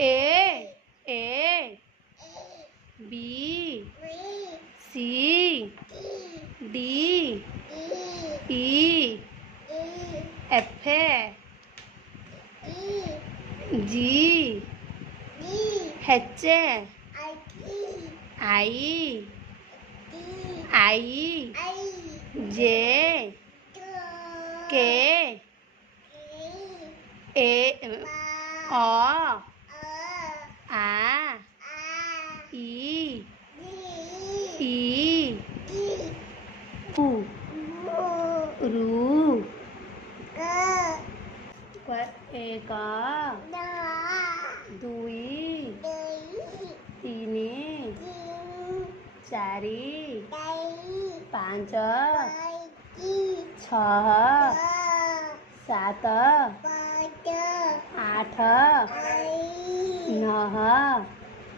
A B C D E F G H I J K L M N O P Q R एक दुई तीन चारि पाँच छः सात आठ नौ